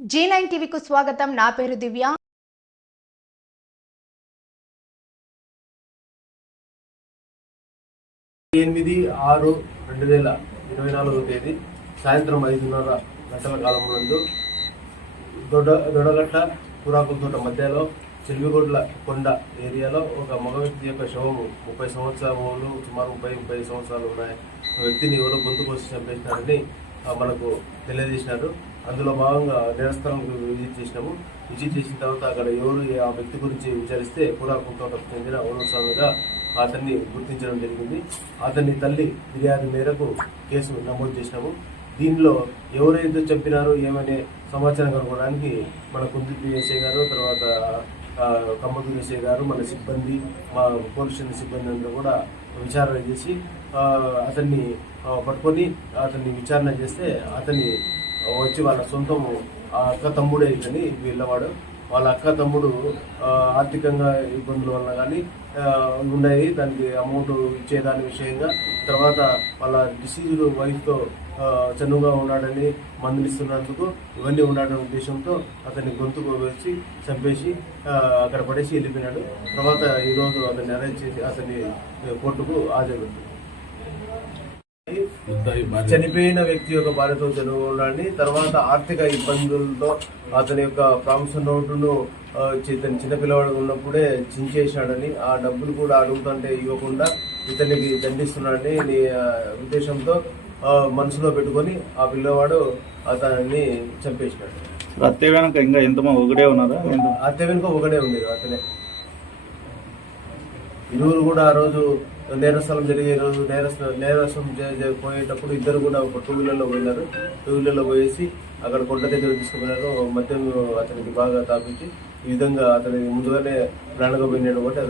G nine టీవీకు స్వాగతం. నా పేరు దివ్య. ఎనిమిది ఆరు రెండు వేల ఇరవై నాలుగవ తేదీ సాయంత్రం ఐదున్నర గంటల కాలం నందు దొడ దొడగట్ట పురాకుల తోట మధ్యలో చెల్విగొడ్ల కొండ ఏరియాలో ఒక మగ వ్యక్తి యొక్క శవము ముప్పై సంవత్సరాలు సుమారు ముప్పై ముప్పై సంవత్సరాలు ఉన్నాయి. ఆ వ్యక్తిని ఎవరో గొంతు కోసి చంపేసినారని మనకు తెలియజేసినారు. అందులో భాగంగా నేరస్థలం విజిట్ చేసినాము. విజిట్ చేసిన తర్వాత అక్కడ ఎవరు ఆ వ్యక్తి గురించి విచారిస్తే పురాకుల చెందిన ఓనస్వామిగా అతన్ని గుర్తించడం జరిగింది. అతని తల్లి ఫిర్యాదు మేరకు కేసు నమోదు చేసినాము. దీనిలో ఎవరైతే చెప్పినారో ఏమనే సమాచారం కనుగొనడానికి మన కుంది ఎస్ఐ గారు తర్వాత ఆ, కమ్మదూరి ఎస్ఐ గారు మన సిబ్బంది మా పోలీస్ స్టేషన్ సిబ్బంది అందరూ కూడా విచారణ చేసి అతన్ని పట్టుకొని అతన్ని విచారణ చేస్తే అతన్ని వచ్చి వాళ్ళ సొంతం ఆ అక్క తమ్ముడే ఇతని వీళ్ళవాడు. వాళ్ళ అక్క తమ్ముడు ఆర్థికంగా ఇబ్బందుల వల్ల కానీ ఉన్నాయి దానికి అమౌంట్ ఇచ్చేదాని విషయంగా. తర్వాత వాళ్ళ డిసీజ్డ్ వైఫ్తో చనువుగా ఉన్నాడని మందులు ఇస్తున్నందుకు ఇవన్నీ ఉన్నాడనే ఉద్దేశంతో అతన్ని గొంతుకు వేసి చంపేసి అక్కడ పడేసి వెళ్ళిపోయినాడు. తర్వాత ఈరోజు అతన్ని అరెస్ట్ చేసి అతన్ని కోర్టుకు హాజరు చనిపోయిన వ్యక్తి యొక్క భార్యతో చదువుకోవడాన్ని తర్వాత ఆర్థిక ఇబ్బందులతో అతని యొక్క ప్రామిస్ నోటును ఇతని చిన్నపిల్లవాడు ఉన్నప్పుడే చించేశాడని ఆ డబ్బులు కూడా అడుగుతుంటే ఇవ్వకుండా ఇతనికి దండిస్తున్నాడని ఉద్దేశంతో మనసులో పెట్టుకొని ఆ పిల్లవాడు అతన్ని చంపేసినాడు హత్య వెనక ఇంకా ఎంతమంది? ఒకటే ఉన్నారా? అత్త వెనుక ఒకడే ఉండేది అతనే. ఇరువురు కూడా ఆ రోజు నేరస్థలం జరిగే రోజు నేరస్థ నేరస్థం పోయేటప్పుడు ఇద్దరు కూడా ఒక టూ వీలర్లో పోయినారు టూ వీలర్లో పోయేసి అక్కడ కొండ దగ్గర తీసుకుపోయినారు మద్యం అతనికి బాగా తాపించి ఈ విధంగా అతనికి ముందుగానే ప్రాణగా పోయినాడు కాబట్టి